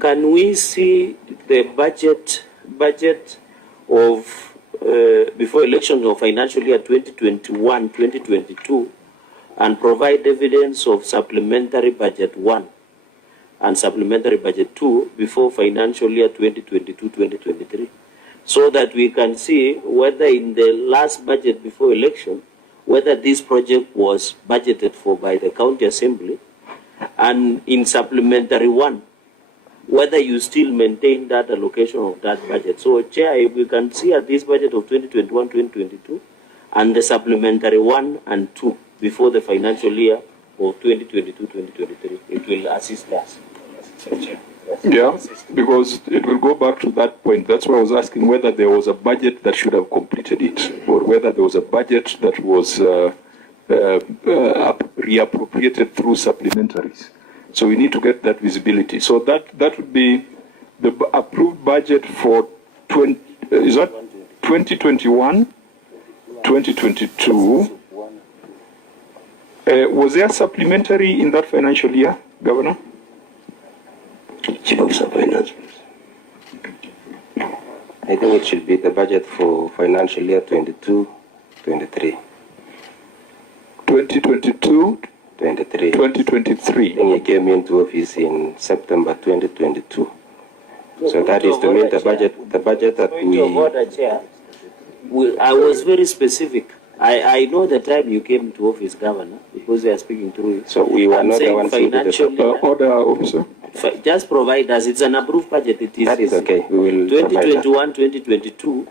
can we see the budget of before elections of financial year 2021-2022 and provide evidence of supplementary budget 1 and supplementary budget 2 before financial year 2022-2023, so that we can see whether in the last budget before election, whether this project was budgeted for by the county assembly, and in supplementary 1, whether you still maintain that allocation of that budget. So, Chair, if we can see at this budget of 2021-2022 and the supplementary 1 and 2 before the financial year of 2022-2023, it will assist us. Yeah, because it will go back to that point. That's why I was asking whether there was a budget that should have completed it, or whether there was a budget that was reappropriated through supplementaries. So we need to get that visibility. So that would be the approved budget for 2021, 2022. Was there supplementary in that financial year, Governor? Chief of Finance. I think it should be the budget for financial year 22-23. 2022. 23. 2023. I think he came into office in September 2022. So that is to mean the budget that we... I was very specific. I know the time you came to office, Governor, because we are speaking through it. So we were not the ones who did the order, officer. Just provide us. It's an approved budget. It is. That is okay. We will 2021, 2022,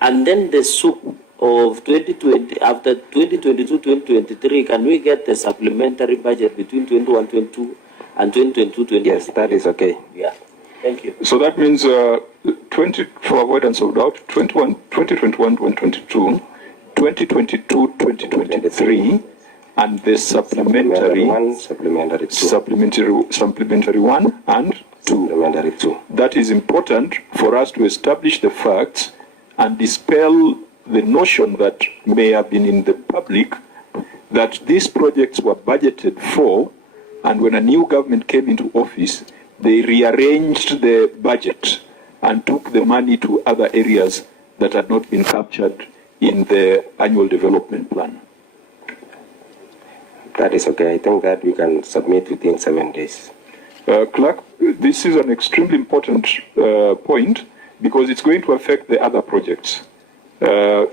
and then the soup of 2020 after 2022, 2023. Can we get the supplementary budget between 21, 22 and 2022, 2023? Yes, that is okay. Yeah. Thank you. So that means 20 for avoidance of doubt. 2021, 2022, 2022, 2023. And the supplementary 1 and 2. That is important for us to establish the facts and dispel the notion that may have been in the public that these projects were budgeted for, and when a new government came into office, they rearranged the budget and took the money to other areas that had not been captured in the annual development plan. That is okay. I think that we can submit within 7 days. Clerk, this is an extremely important point because it's going to affect the other projects.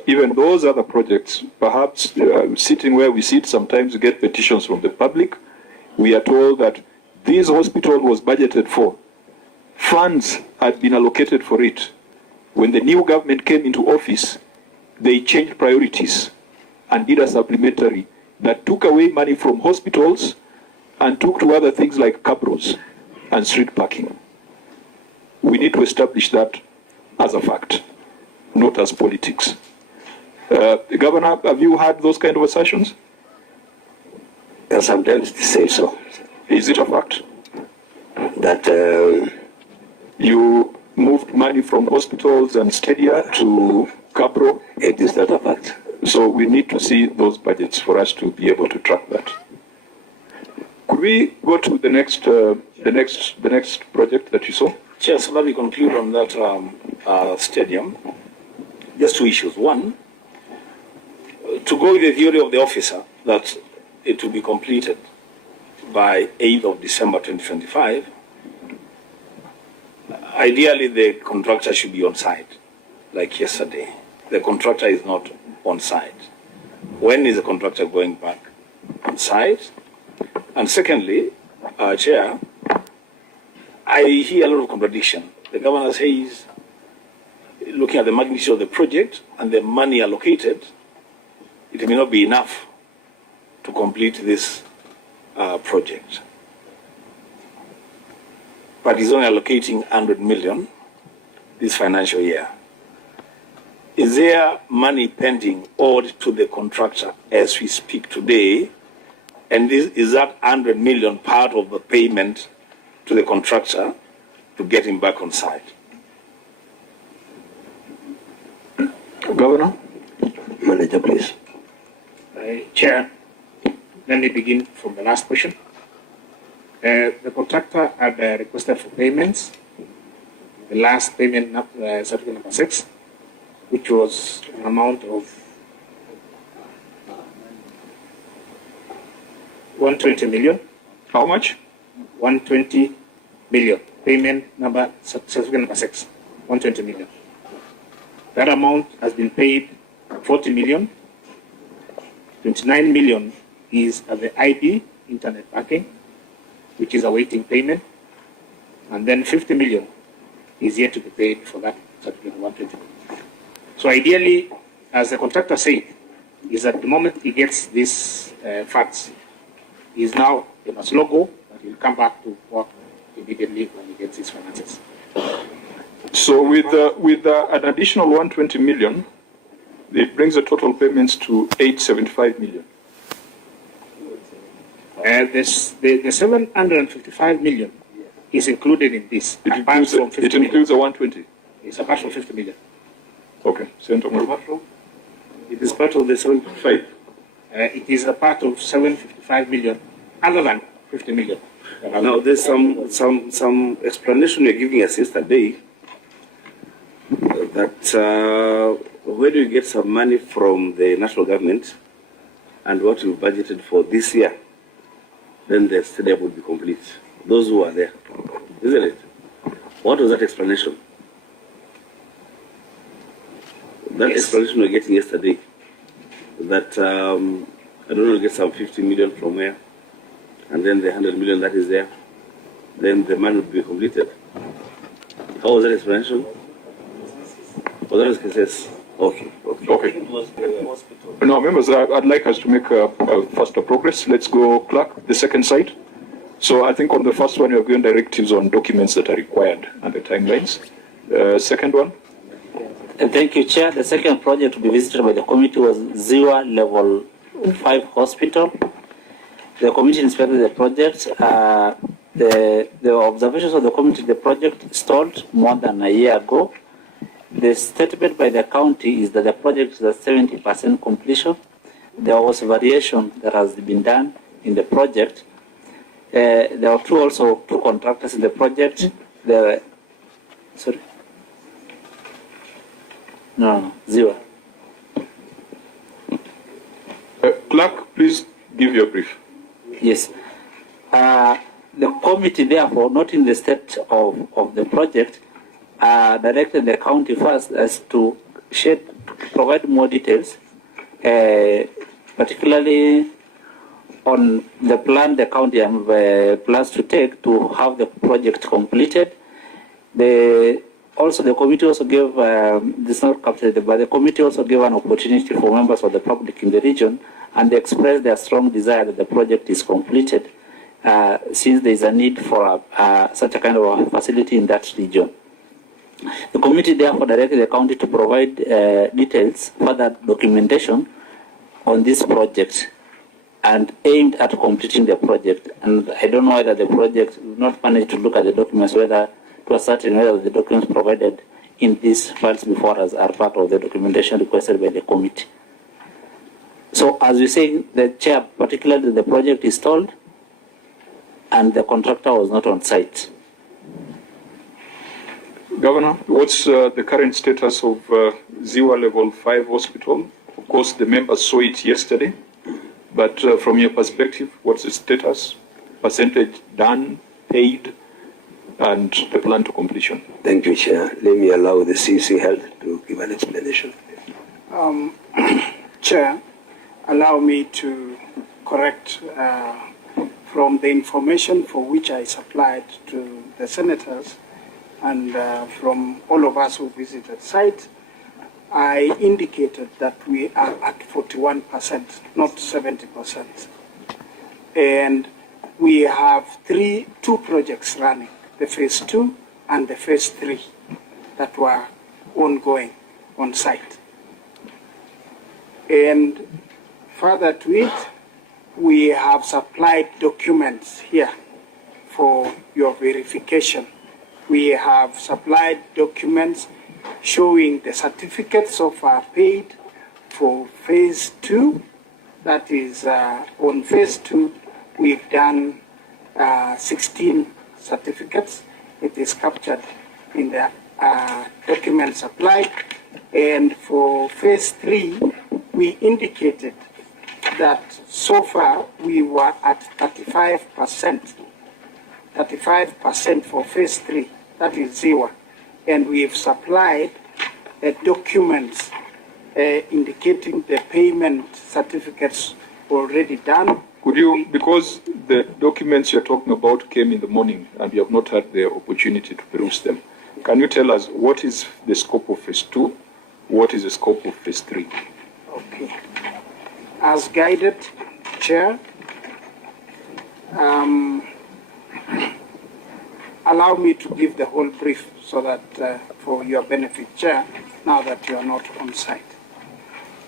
Even those other projects, perhaps sitting where we sit, sometimes we get petitions from the public. We are told that this hospital was budgeted for. Funds had been allocated for it. When the new government came into office, they changed priorities and did a supplementary that took away money from hospitals and took to other things like cabros and street parking. We need to establish that as a fact, not as politics. Governor, have you had those kind of assertions? And sometimes they say so. Is it a fact? That you moved money from hospitals and stadia to cabro? It is not a fact. So we need to see those budgets for us to be able to track that. Could we go to the next project that you saw? Chair, so let me conclude on that stadium. Just two issues. One, to go with the theory of the officer that it will be completed by 8th of December 2025, ideally the contractor should be on site, like yesterday. The contractor is not on site. When is the contractor going back on site? And secondly, Chair, I hear a lot of contradiction. The governor says, looking at the magnitude of the project and the money allocated, it may not be enough to complete this project. But he's only allocating 100 million this financial year. Is there money pending owed to the contractor as we speak today? And is that 100 million part of the payment to the contractor to get him back on site? Governor? Manager, please. Chair, let me begin from the last question. The contractor had requested for payments. The last payment, certificate number 6, which was an amount of 120 million. How much? 120 million. Payment number, certificate number 6, 120 million. That amount has been paid 40 million. 29 million is at the ID, internet banking, which is awaiting payment. And then 50 million is yet to be paid for that certificate 120 million. So ideally, as the contractor said, is that the moment he gets these funds, he's now, he must logo, but he'll come back to work immediately when he gets his finances. So with an additional 120 million, it brings the total payments to 875 million. The 755 million is included in this. It includes the 120. It's apart from 50 million. Okay. It is part of the 755. It is a part of 755 million, other than 50 million. Now, there's some explanation you're giving us yesterday that where do you get some money from the national government and what you budgeted for this year, then the stadium would be complete. Those who are there, isn't it? What was that explanation? That explanation we were getting yesterday, that I don't know, get some 50 million from where, and then the 100 million that is there, then the money would be completed. How was that explanation? Was that success? Okay. Now, members, I'd like us to make a faster progress. Let's go, clerk, the second side. So I think on the first one, you're given directives on documents that are required and the timelines. Second one. Thank you, Chair. The second project to be visited by the committee was Ziwa Level 5 Hospital. The committee inspected the project. The observations of the committee, the project stalled more than a year ago. The statement by the county is that the project is at 70% completion. There was variation that has been done in the project. There were two contractors in the project. Zero. Clerk, please give your brief. Yes. The committee, therefore, not in the state of the project, directed the county first as to provide more details, particularly on the plan the county plans to take to have the project completed. The committee also gave, this not captured, but the committee also gave an opportunity for members of the public in the region, and they expressed their strong desire that the project is completed, since there is a need for such a kind of a facility in that region. The committee therefore directed the county to provide details, further documentation on this project, and aimed at completing the project. And I don't know whether the project will not manage to look at the documents, whether to ascertain whether the documents provided in these files before us are part of the documentation requested by the committee. So as we say, the chair, particularly the project is stalled and the contractor was not on site. Governor, what's the current status of Ziwa Level 5 Hospital? Of course, the members saw it yesterday, but from your perspective, what's the status? Percentage done, paid, and the plan to completion? Thank you, Chair. Let me allow the CC Health to give an explanation. Chair, allow me to correct from the information for which I supplied to the senators and from all of us who visited site, I indicated that we are at 41%, not 70%. And we have two projects running, the phase 2 and the phase 3 that were ongoing on site. And further to it, we have supplied documents here for your verification. We have supplied documents showing the certificates of paid for phase 2. That is, on phase 2, we've done 16 certificates. It is captured in the document supplied. And for phase 3, we indicated that so far we were at 35%. 35% for phase 3, that is 0. And we've supplied documents indicating the payment certificates already done. Could you, because the documents you're talking about came in the morning and you have not had the opportunity to peruse them, can you tell us what is the scope of phase 2? What is the scope of phase 3? Okay. As guided, Chair, allow me to give the whole brief so that for your benefit, Chair, now that you are not on site.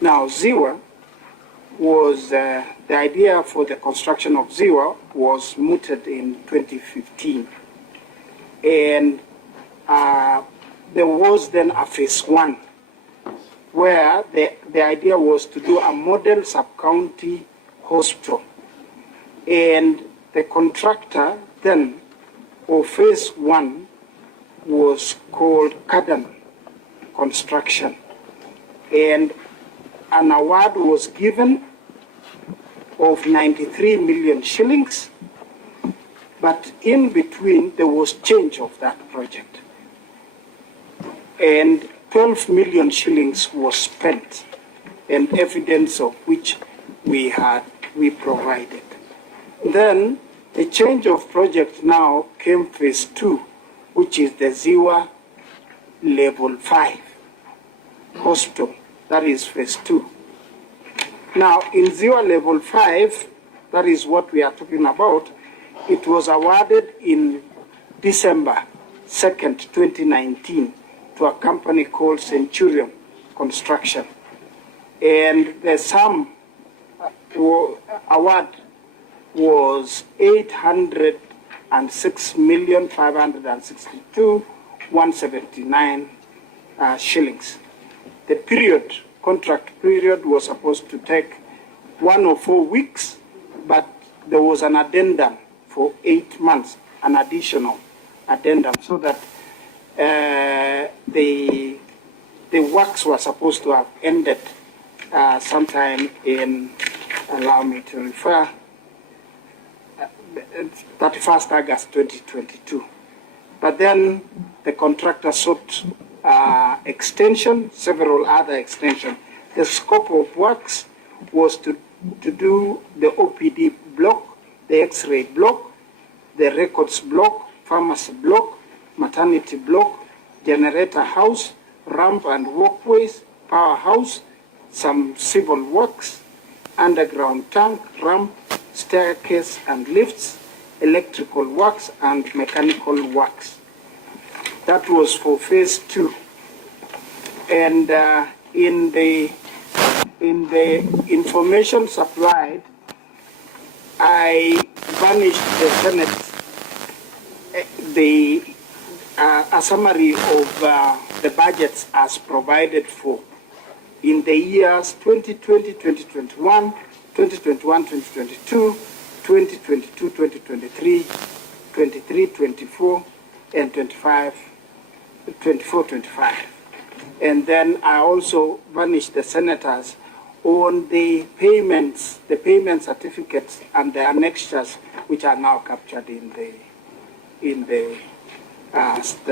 Now, ZIWA was, the idea for the construction of ZIWA was mooted in 2015. And there was then a phase 1 where the idea was to do a model sub-county hospital. And the contractor then for phase 1 was called Cadan Construction. And an award was given of 93 million shillings, but in between there was change of that project. And 12 million shillings was spent, and evidence of which we provided. Then the change of project now came phase 2, which is the ZIWA level 5 hospital. That is phase 2. Now, in ZIWA level 5, that is what we are talking about, it was awarded in December 2nd, 2019, to a company called Centurion Construction. And the sum award was 806,562,179 shillings. The period, contract period, was supposed to take 1 or 4 weeks, but there was an addendum for 8 months, an additional addendum, so that the works were supposed to have ended sometime in, allow me to refer, 31st August 2022. But then the contractor sought extension, several other extensions. The scope of works was to do the OPD block, the X-ray block, the records block, pharmacy block, maternity block, generator house, ramp and walkways, power house, some civil works, underground tank, ramp, staircase and lifts, electrical works and mechanical works. That was for phase 2. And in the information supplied, I furnished the Senate a summary of the budgets as provided for in the years 2020, 2021, 2021, 2022, 2022, 2023, 23, 24, and 25, 24, 25. And then I also furnished the senators on the payments, the payment certificates and the annexures, which are now captured in the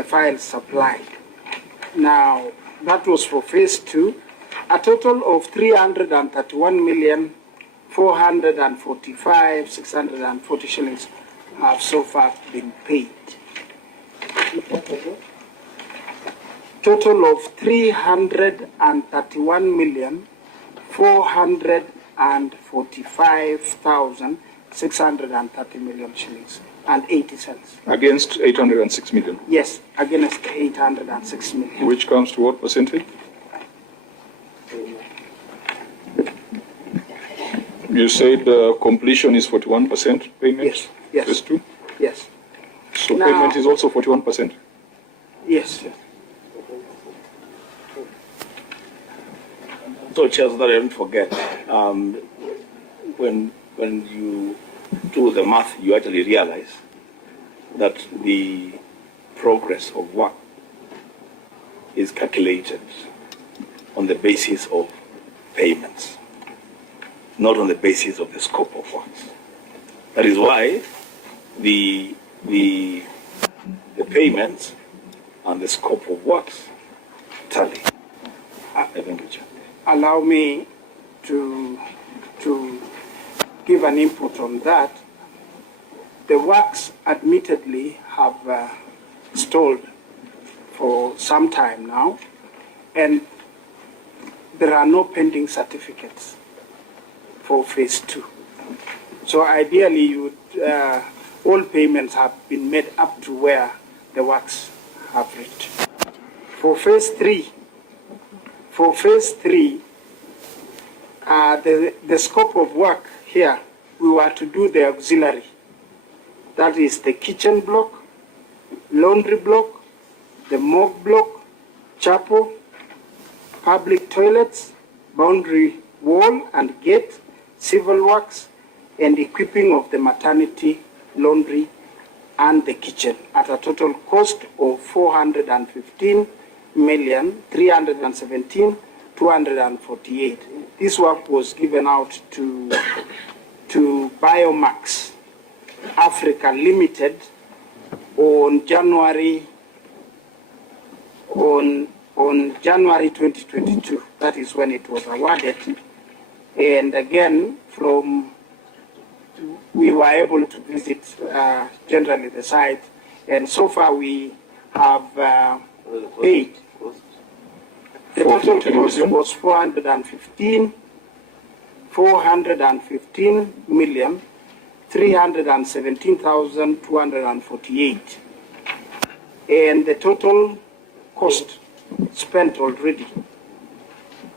files supplied. Now, that was for phase 2. A total of 331,445,640 shillings have so far been paid. Total of 331,445,630 million shillings and 80 cents. Against 806 million? Yes, against 806 million. Which comes to what percentage? You said completion is 41% payment? Yes, yes. Phase 2? Yes. So Now, payment is also 41%? Yes. So, Chair, so that I don't forget, when you do the math, you actually realize that the progress of work is calculated on the basis of payments, not on the basis of the scope of works. That is why the payments and the scope of works tally. Allow me to give an input on that. The works admittedly have stalled for some time now, and there are no pending certificates for phase 2. So ideally, you would, all payments have been made up to where the works have reached. For phase 3, the scope of work here, we were to do the auxiliary. That is the kitchen block, laundry block, the morgue block, chapel, public toilets, boundary wall and gate, civil works, and equipping of the maternity, laundry, and the kitchen at a total cost of 415,317,248. This work was given out to Biomax Africa Limited on January 2022. That is when it was awarded. And again, we were able to visit generally the site, and so far we have paid. The total cost was 415,317,248, and the total cost spent already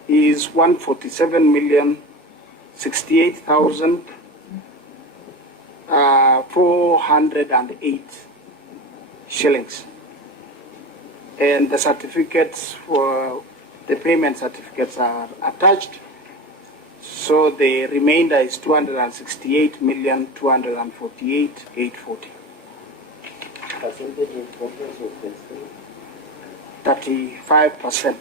is 147,068,408 shillings. And the certificates for the payment certificates are attached. So the remainder is 268,248,840. Percentage of progress of phase 35%.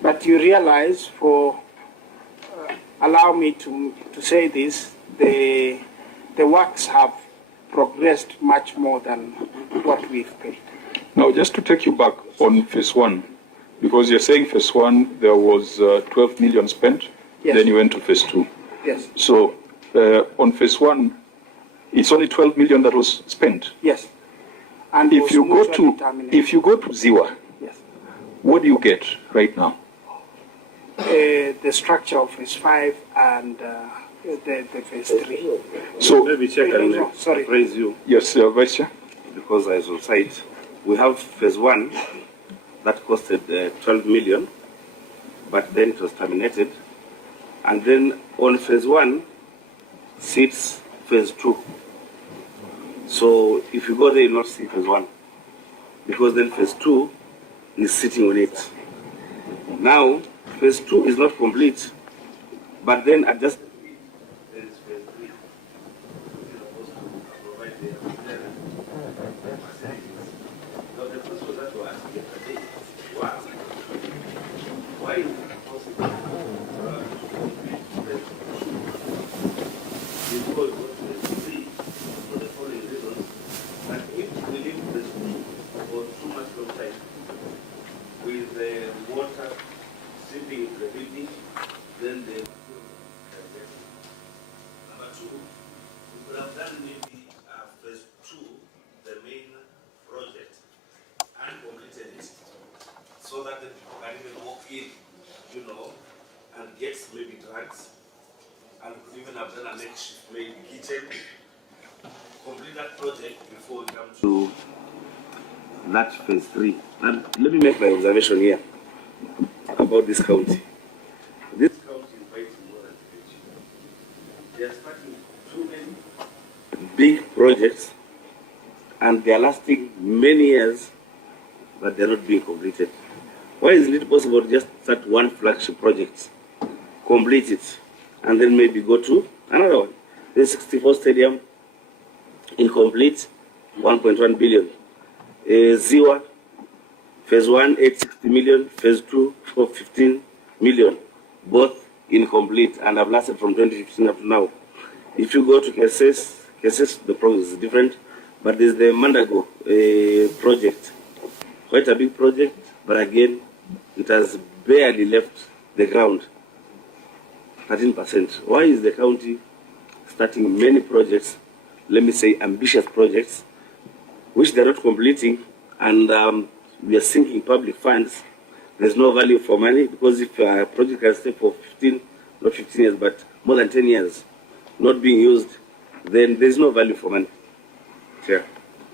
But you realize, allow me to say this, the works have progressed much more than what we've paid. Now, just to take you back on phase 1, because you're saying phase 1, there was 12 million spent, yes. Then you went to phase 2. Yes. So on phase 1, it's only 12 million that was spent. Yes. And if you go to Ziwa, yes. What do you get right now? The structure of phase 5 and the phase 3. So maybe check and praise you. Yes, Vice Chair. Because I was on site, we have phase 1 that costed 12 million, but then it was terminated. And then on phase 1 sits phase 2. So if you go there, you'll not see phase 1, because then phase 2 is sitting on it. Now, phase 2 is not complete, but then adjust. There is phase 3. Now, the first was that you were asking yesterday was, why is it possible because what phase 3 for the following reasons, that if we leave phase 2 for too much long time with the water seeping into the building, then the number 2, we could have done maybe phase 2, the main project, and completed it, so that the people can even walk in, and get maybe drugs, and could even have done a makeshift maybe kitchen, complete that project before we come to that phase 3. And let me make my observation here about this county. This county is fighting more than the They are starting too many big projects, and they are lasting many years, but they are not being completed. Why isn't it possible to just start one flagship project, complete it, and then maybe go to another one? The 64 stadium, incomplete, 1.1 billion. Ziwa, phase 1, 860 million, phase 2, 415 million, both incomplete and have lasted from 2015 up to now. If you go to cases, the progress is different, but there's the Mandago project, quite a big project, but again, it has barely left the ground, 13%. Why is the county starting many projects, let me say ambitious projects, which they're not completing, and we are sinking public funds? There's no value for money, because if a project can stay for 15, not 15 years, but more than 10 years, not being used, then there's no value for money. Chair.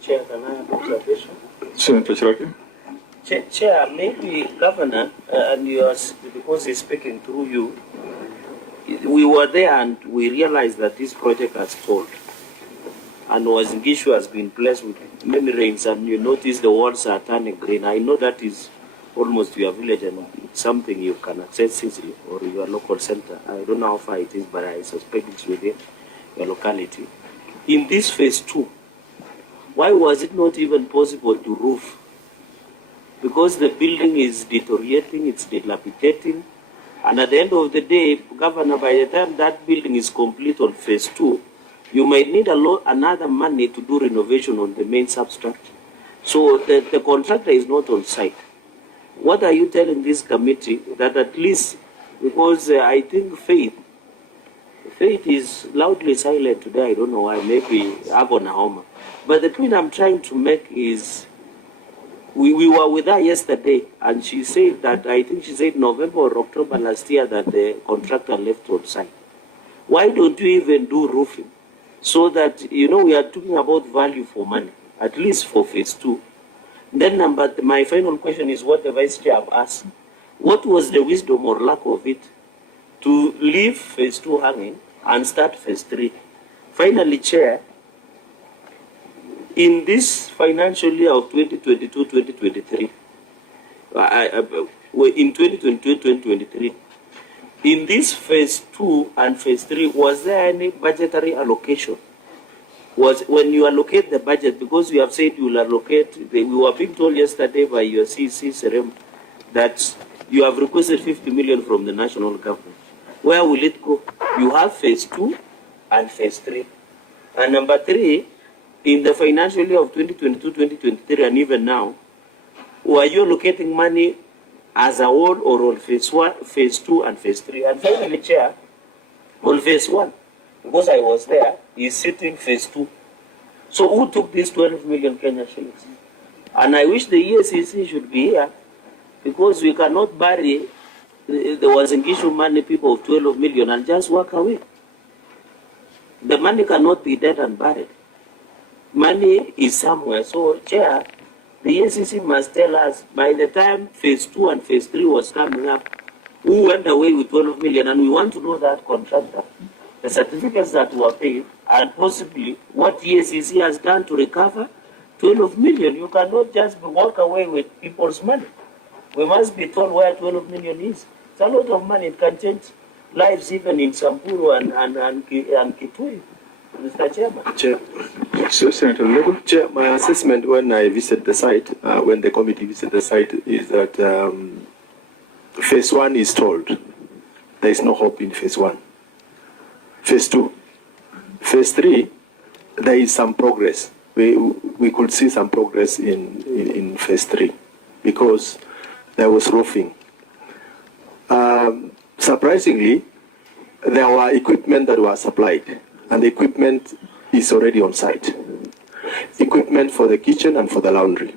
Chair, can I have observation? Senator Chiraki. Chair, maybe Governor, and yours, because he's speaking through you, we were there and we realized that this project has stalled. And Uasin Gishu has been blessed with many rains, and you notice the walls are turning green. I know that is almost your village and it's something you can access easily, or your local center. I don't know how far it is, but I suspect it's within your locality. In this phase 2, why was it not even possible to roof? Because the building is deteriorating, it's dilapidating, and at the end of the day, Governor, by the time that building is complete on phase 2, you might need another money to do renovation on the main substructure. So the contractor is not on site. What are you telling this committee that at least, because I think Faith is loudly silent today, I don't know why, maybe Agona Homa. But the point I'm trying to make is, we were with her yesterday, and she said that, I think she said November or October last year, that the contractor left on site. Why don't you even do roofing? So that, you know, we are talking about value for money, at least for phase 2. Then my final question is what the Vice Chair have asked. What was the wisdom or lack of it to leave phase 2 hanging and start phase 3? Finally, Chair, in this financial year of 2022-2023, in 2022-2023, in this phase 2 and phase 3, was there any budgetary allocation? Was when you allocate the budget, because you have said you will allocate, we were being told yesterday by your CC Serem that you have requested 50 million from the national government. Where will it go? You have phase 2 and phase 3. And number 3, in the financial year of 2022-2023 and even now, were you allocating money as a whole or on phase 1, phase 2 and phase 3? And finally, Chair, on phase 1, because I was there, is sitting phase 2. So who took these 12 million Kenya shillings? And I wish the EACC should be here, because we cannot bury the Uasin Gishu money people of 12 million and just walk away. The money cannot be dead and buried. Money is somewhere. So, Chair, the EACC must tell us, by the time phase 2 and phase 3 was coming up, who went away with 12 million, and we want to know that contractor, the certificates that were paid, and possibly what EACC has done to recover 12 million. You cannot just walk away with people's money. We must be told where 12 million is. It's a lot of money. It can change lives even in Sampuru and Kitui. Mr. Chairman. Chair. Senator Lego. Chair, my assessment when I visited the site, when the committee visited the site, is that phase 1 is stalled. There is no hope in phase 1. Phase 2. Phase 3, there is some progress. We could see some progress in phase 3 because there was roofing. Surprisingly, there were equipment that was supplied, and the equipment is already on site. Equipment for the kitchen and for the laundry.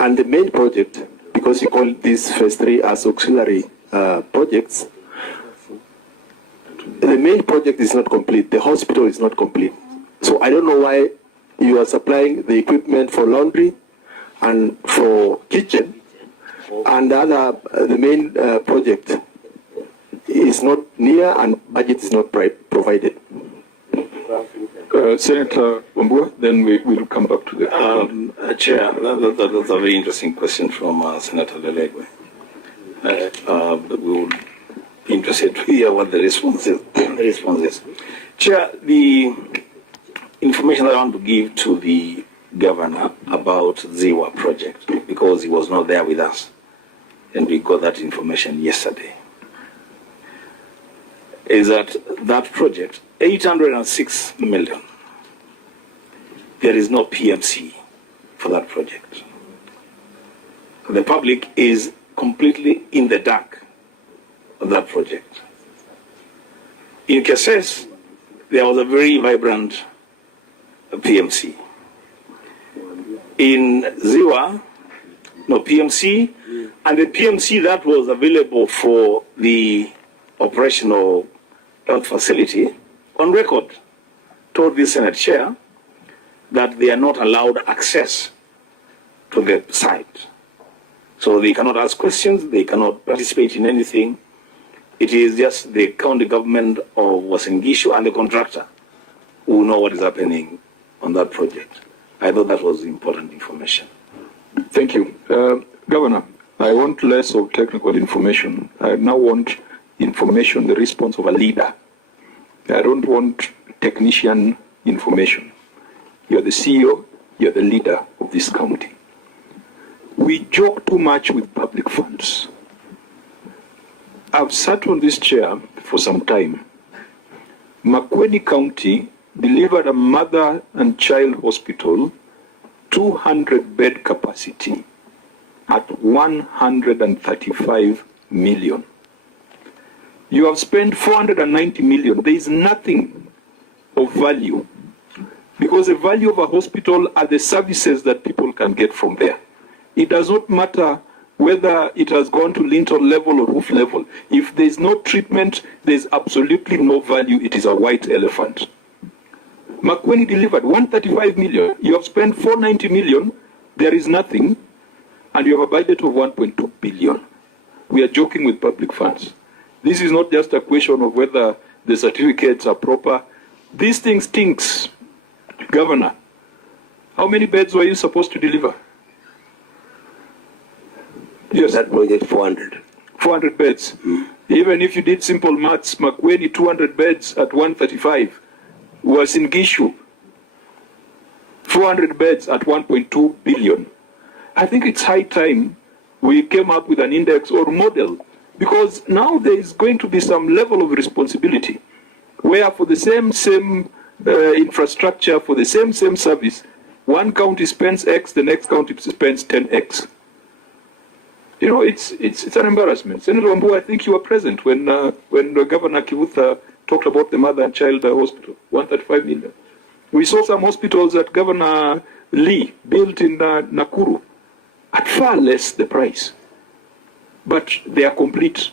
And the main project, because you call this phase 3 as auxiliary projects, the main project is not complete. The hospital is not complete. So I don't know why you are supplying the equipment for laundry and for kitchen, and the main project is not near and budget is not provided. Senator Wambua, then we will come back to the Chair, that's a very interesting question from Senator Lelegwe. We will be interested to hear what the response is. Chair, the information that I want to give to the governor about Ziwa project, because he was not there with us, and we got that information yesterday, is that that project, 806 million, there is no PMC for that project. The public is completely in the dark of that project. In Keses, there was a very vibrant PMC. In Ziwa, no PMC, and the PMC that was available for the operational health facility, on record, told the Senate chair that they are not allowed access to the site. So they cannot ask questions, they cannot participate in anything. It is just the county government of Uasin Gishu and the contractor who know what is happening on that project. I thought that was important information. Thank you. Governor, I want less of technical information. I now want information, the response of a leader. I don't want technician information. You're the CEO, you're the leader of this county. We joke too much with public funds. I've sat on this chair for some time. Makueni County delivered a mother and child hospital, 200-bed capacity at 135 million. You have spent 490 million. There is nothing of value, because the value of a hospital are the services that people can get from there. It does not matter whether it has gone to lintel level or roof level. If there is no treatment, there is absolutely no value. It is a white elephant. Makueni delivered 135 million. You have spent 490 million. There is nothing. And you have a budget of 1.2 billion. We are joking with public funds. This is not just a question of whether the certificates are proper. This thing stinks. Governor, how many beds were you supposed to deliver? Yes. That project 400. 400 beds. Even if you did simple maths, Makueni 200 beds at 135. Uasin Gishu 400 beds at 1.2 billion. I think it's high time we came up with an index or model, because now there is going to be some level of responsibility where for the same infrastructure, for the same service, one county spends X, the next county spends 10X. You know, it's an embarrassment. Senator Wambu, I think you were present when Governor Kivuta talked about the mother and child hospital, 135 million. We saw some hospitals that Governor Lee built in Nakuru at far less the price. But they are complete.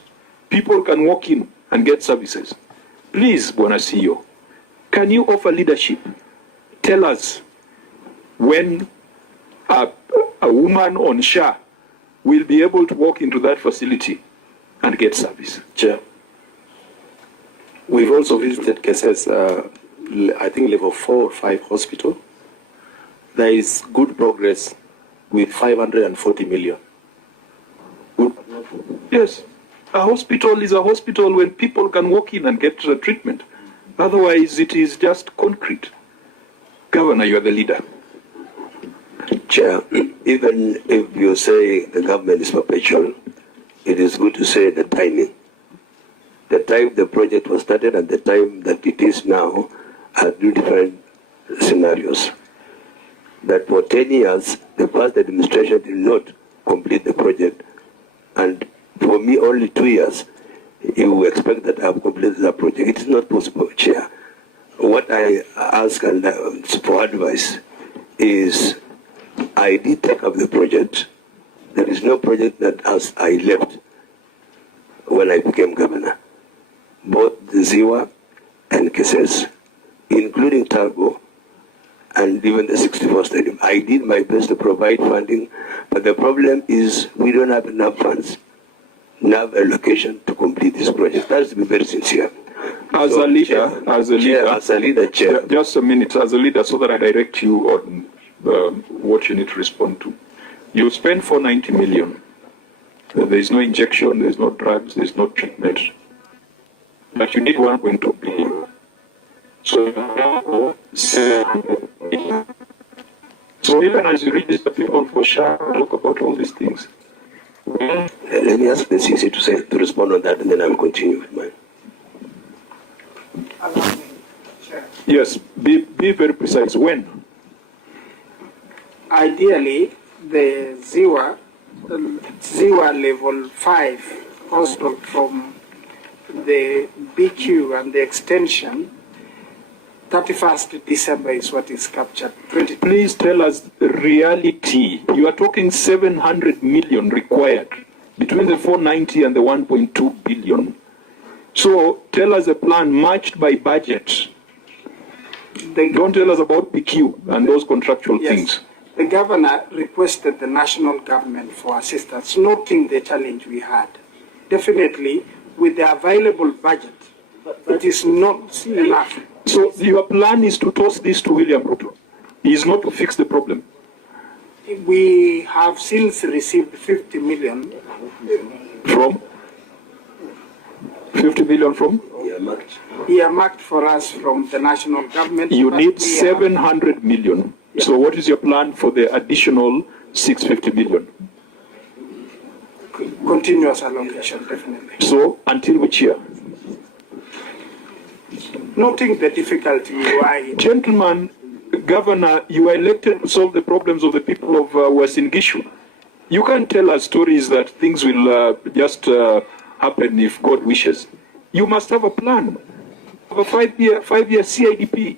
People can walk in and get services. Please, Bwana CEO, can you offer leadership? Tell us when a woman on SHA will be able to walk into that facility and get service. Chair, we've also visited cases, I think level 4 or 5 hospital. There is good progress with 540 million. Good. Yes, a hospital is a hospital when people can walk in and get treatment. Otherwise, it is just concrete. Governor, you are the leader. Chair, even if you say the government is perpetual, it is good to say the timing. The time the project was started and the time that it is now are two different scenarios. That for 10 years, the past administration did not complete the project, and for me, only 2 years, you expect that I have completed the project. It is not possible, Chair. What I ask and for advice is, I did take up the project. There is no project that as I left when I became governor. Both the Ziwa and Keses, including Targo, and even the 64th Stadium. I did my best to provide funding, but the problem is we don't have enough funds, enough allocation to complete this project. That's to be very sincere. As a leader, Chair. Just a minute, as a leader, so that I direct you on what you need to respond to. You spend 490 million. There is no injection, there is no drugs, there is no treatment. But you need 1.2 billion. So even as you register people for SHA, talk about all these things. Let me ask the CC to respond on that, and then I'll continue with mine. Allow me, Chair. Yes, be very precise. When? Ideally, the Ziwa level 5 hostel from the BQ and the extension, 31st December is what is captured. Please tell us the reality. You are talking 700 million required between the 490 and the 1.2 billion. So tell us a plan matched by budget. Don't tell us about PQ and those contractual things. The governor requested the national government for assistance, noting the challenge we had. Definitely, with the available budget, it is not enough. So your plan is to toss this to William Ruto. He is not to fix the problem. We have since received 50 million. From? 50 million from? Earmarked for us from the national government. You need 700 million. Yeah. So what is your plan for the additional 650 million? Continuous allocation, definitely. So until which year? Noting the difficulty you are in. Gentlemen, Governor, you are elected to solve the problems of the people of Uasin Gishu. You can't tell us stories that things will just happen if God wishes. You must have a plan. You have a five-year CIDP.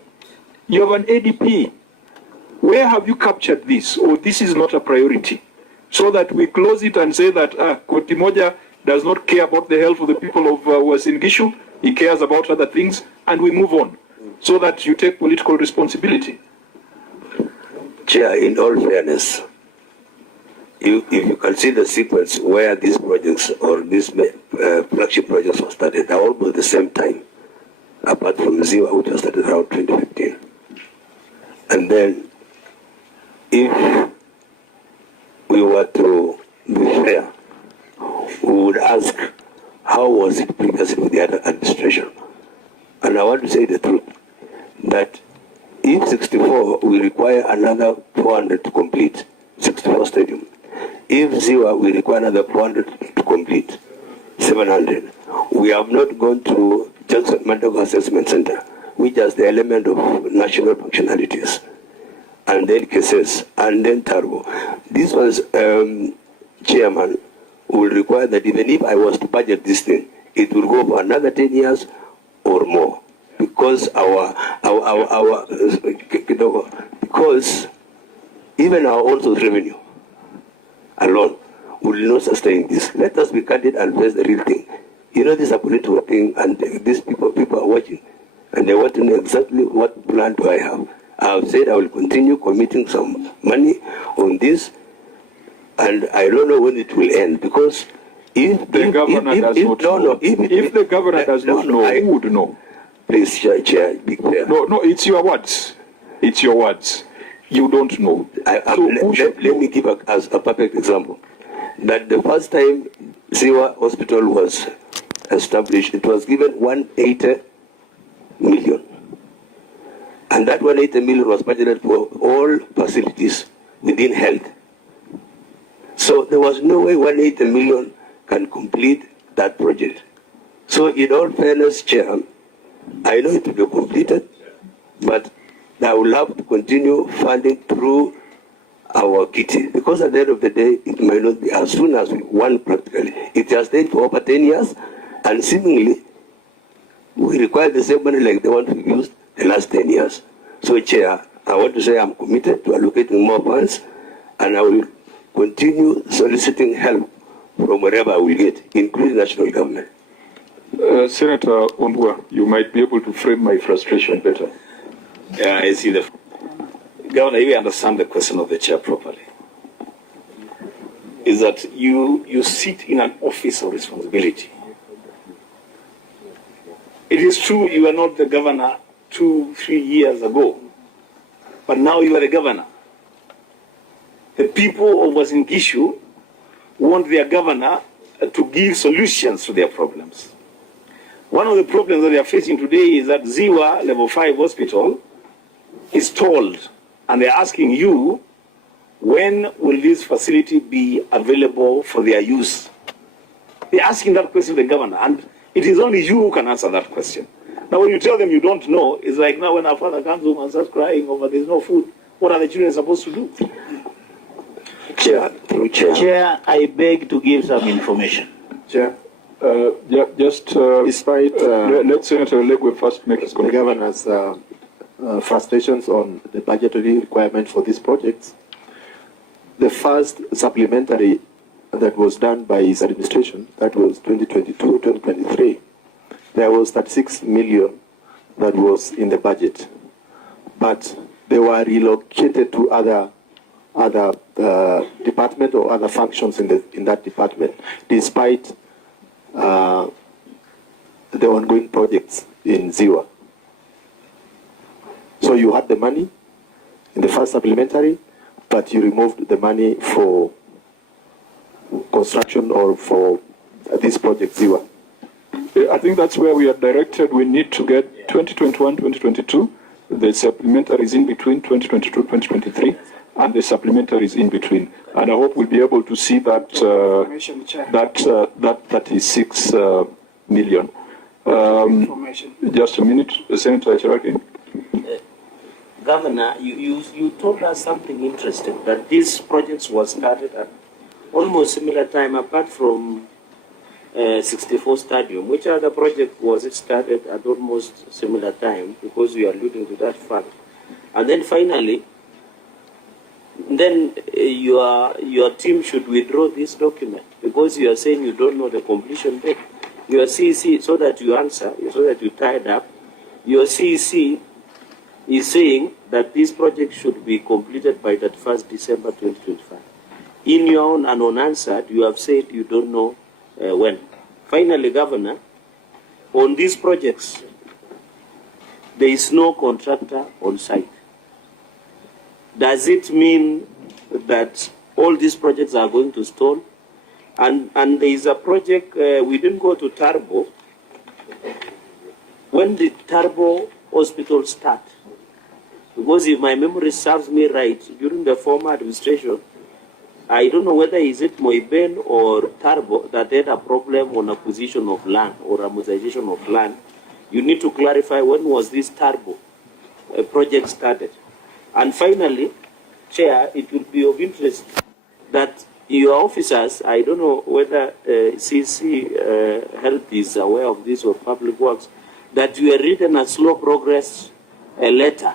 You have an ADP. Where have you captured this? Or this is not a priority? So that we close it and say that Koti Moja does not care about the health of the people of Uasin Gishu. He cares about other things, and we move on. So that you take political responsibility. Chair, in all fairness, if you can see the sequence where these projects or these flagship projects were started, they're almost the same time, apart from Ziwa, which was started around 2015. And then, if we were to be fair, we would ask, how was it previously with the other administration? And I want to say the truth, that if 64, we require another 400 to complete 64 stadium. If Ziwa, we require another 400 to complete 700. We have not gone to Johnson Mandago Assessment Center, which has the element of national functionalities, and then cases, and then Turbo. This was, Chairman, will require that even if I was to budget this thing, it will go for another 10 years or more, because because even our also revenue alone will not sustain this. Let us be candid and face the real thing. You know, this is a political thing, and these people are watching, and they want to know exactly what plan do I have. I have said I will continue committing some money on this, and I don't know when it will end, because if the governor does not know, if the governor does not know, who would know? Please, Chair, be clear. No, it's your words. It's your words. You don't know. Let me give a perfect example. That the first time Ziwa Hospital was established, it was given 180 million. And that 180 million was budgeted for all facilities within health. So there was no way 180 million can complete that project. So in all fairness, Chair, I know it will be completed, but I will have to continue funding through our kitty, because at the end of the day, it might not be as soon as we want practically. It has stayed for over 10 years, and seemingly, we require the same money like the one we used the last 10 years. So, Chair, I want to say I'm committed to allocating more funds, and I will continue soliciting help from wherever I will get, including national government. Senator Ondwa, you might be able to frame my frustration better. Yeah, I see the Governor, you understand the question of the chair properly. Is that you sit in an office of responsibility. It is true you were not the governor 2-3 years ago, but now you are the governor. The people of Uasin Gishu want their governor to give solutions to their problems. One of the problems that they are facing today is that Ziwa Level 5 Hospital is told, and they're asking you, when will this facility be available for their use? They're asking that question to the governor, and it is only you who can answer that question. Now, when you tell them you don't know, it's like now when our father comes home and starts crying over there's no food, what are the children supposed to do? Chair, through Chair. Chair, I beg to give some information. Chair, Despite let Senator Legwe first make his the comment. governor's frustrations on the budgetary requirement for these projects, the first supplementary that was done by his administration, that was 2022-2023, there was 36 million that was in the budget, but they were relocated to other department or other functions in that department, despite the ongoing projects in Ziwa. So you had the money in the first supplementary, but you removed the money for construction or for this project Ziwa. I think that's where we are directed. We need to get 2021, 2022. The supplementary is in between 2022, 2023, and the supplementary is in between. And I hope we'll be able to see that that 36 million. Just a minute, Senator Cheraki. Governor, you told us something interesting, that these projects were started at almost similar time, apart from 64 Stadium. Which other project was it started at almost similar time? Because we are alluding to that fact. And then finally, then your team should withdraw this document, because you are saying you don't know the completion date. Your CEC, so that you answer, so that you tie it up, your CEC is saying that this project should be completed by that 1st December 2025. In your own and unanswered, you have said you don't know when. Finally, Governor, on these projects, there is no contractor on site. Does it mean that all these projects are going to stall? And there is a project, we didn't go to Turbo. When did Turbo Hospital start? Because if my memory serves me right, during the former administration, I don't know whether is it Moiben or Turbo that had a problem on acquisition of land or amortization of land. You need to clarify when was this Turbo project started. And finally, Chair, it will be of interest that your officers, I don't know whether CC Health is aware of this or Public Works, that you have written a slow progress letter.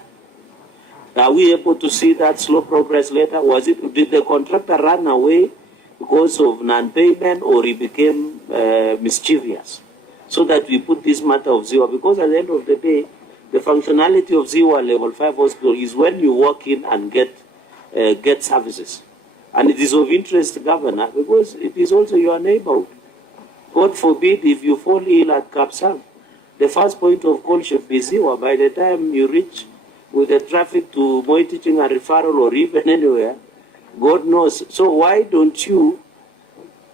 Are we able to see that slow progress letter? Did the contractor run away because of non-payment, or he became mischievous? So that we put this matter of Ziwa, because at the end of the day, the functionality of Ziwa Level 5 Hospital is when you walk in and get services. And it is of interest, Governor, because it is also your neighborhood. God forbid if you fall ill at Kapsang, the first point of call should be Ziwa. By the time you reach with the traffic to Moi Teaching and Referral or even anywhere, God knows. So why don't you,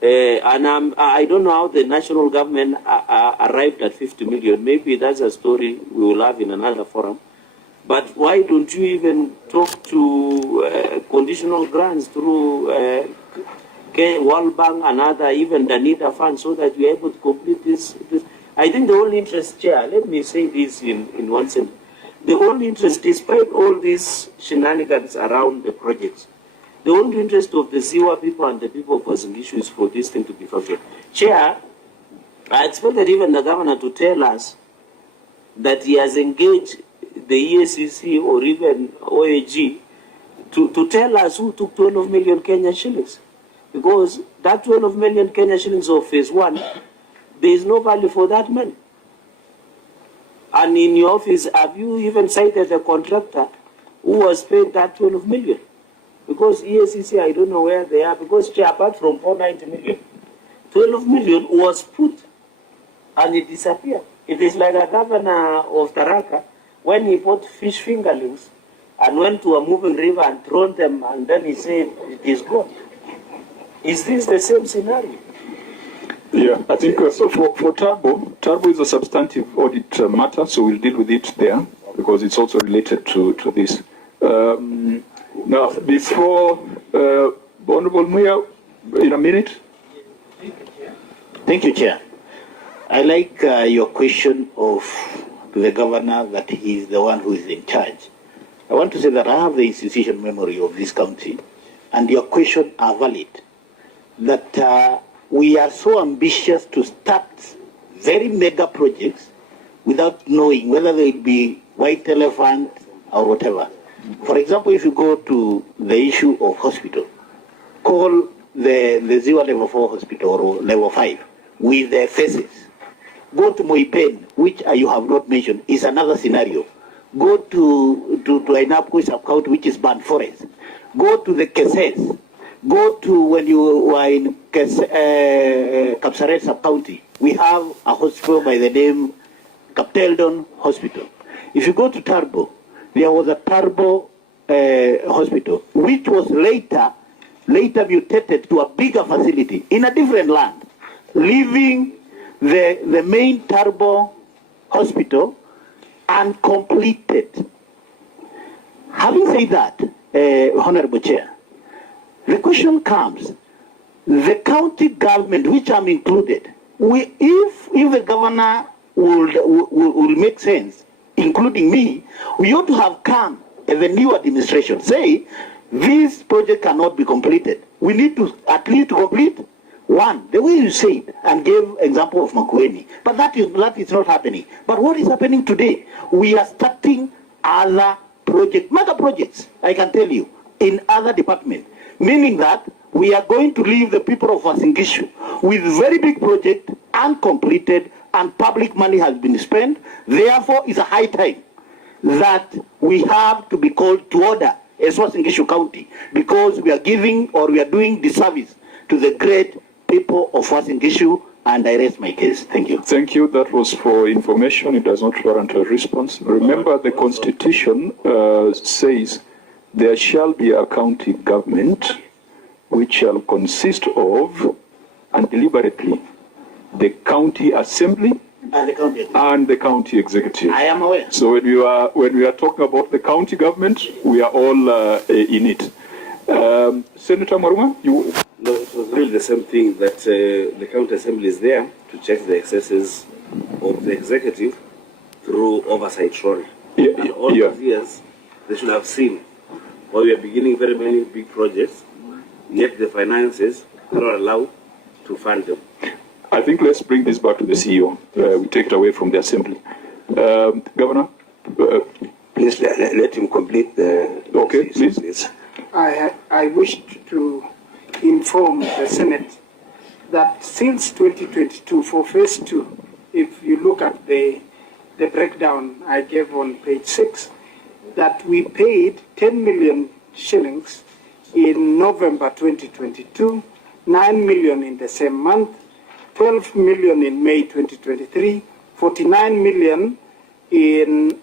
I don't know how the national government arrived at 50 million. Maybe that's a story we will have in another forum. But why don't you even talk to conditional grants through World Bank and other, even the NIDA fund, so that we are able to complete this? I think the only interest, Chair, let me say this in one sentence. The only interest, despite all these shenanigans around the projects, the only interest of the Ziwa people and the people of Uasin Gishu is for this thing to be functional. Chair, I expected even the governor to tell us that he has engaged the EACC or even OAG to tell us who took 12 million Kenyan shillings. Because that 12 million Kenyan shillings of phase 1, there is no value for that money. And in your office, have you even cited a contractor who was paid that 12 million? Because EACC, I don't know where they are, because apart from 490 million, 12 million was put and it disappeared. It is like a governor of Taraka, when he bought fish fingerlings and went to a moving river and thrown them, and then he said it is gone. Is this the same scenario? Yeah, I think so for Turbo is a substantive audit matter, so we'll deal with it there because it's also related to this. Now, before Honorable Muya, in a minute. Thank you, Chair. I like your question of the governor that he is the one who is in charge. I want to say that I have the institution memory of this county, and your questions are valid. That we are so ambitious to start very mega projects without knowing whether they will be white elephant or whatever. For example, if you go to the issue of hospital, call the Ziwa level 4 hospital or level 5 with their faces. Go to Moipen, which you have not mentioned, is another scenario. Go to Ainapkui sub-county, which is Ban Forest. Go to the Keses. Go to when you were in Kapsaret sub-county. We have a hospital by the name Kapteldon Hospital. If you go to Turbo, there was a Turbo hospital, which was later mutated to a bigger facility in a different land, leaving the main Turbo hospital uncompleted. Having said that, Honorable Chair, the question comes, the county government, which I'm included, if the governor will make sense, including me, we ought to have come as the new administration, say, this project cannot be completed. We need to at least complete one, the way you said, and gave example of Makueni. But that is not happening. But what is happening today? We are starting other projects, mega projects, I can tell you, in other departments. Meaning that we are going to leave the people of Uasin Gishu with very big project, uncompleted, and public money has been spent. Therefore, it's a high time that we have to be called to order as Uasin Gishu County, because we are giving or we are doing disservice to the great people of Uasin Gishu, and I raise my case. Thank you. Thank you. That was for information. It does not warrant a response. Remember, the Constitution says there shall be a county government which shall consist of, and deliberately, the county assembly and the county executive. I am aware. So when we are talking about the county government, we are all in it. Senator Maruma, you. No, it was really the same thing, that the county assembly is there to check the excesses of the executive through oversight role. And all these years, they should have seen why we are beginning very many big projects, yet the finances are not allowed to fund them. I think let's bring this back to the CEO. We take it away from the assembly. Governor? Please let him complete the... Okay, please. I wish to inform the Senate that since 2022, for phase 2, if you look at the breakdown I gave on page 6, that we paid 10 million shillings in November 2022, 9 million in the same month, 12 million in May 2023, 49 million in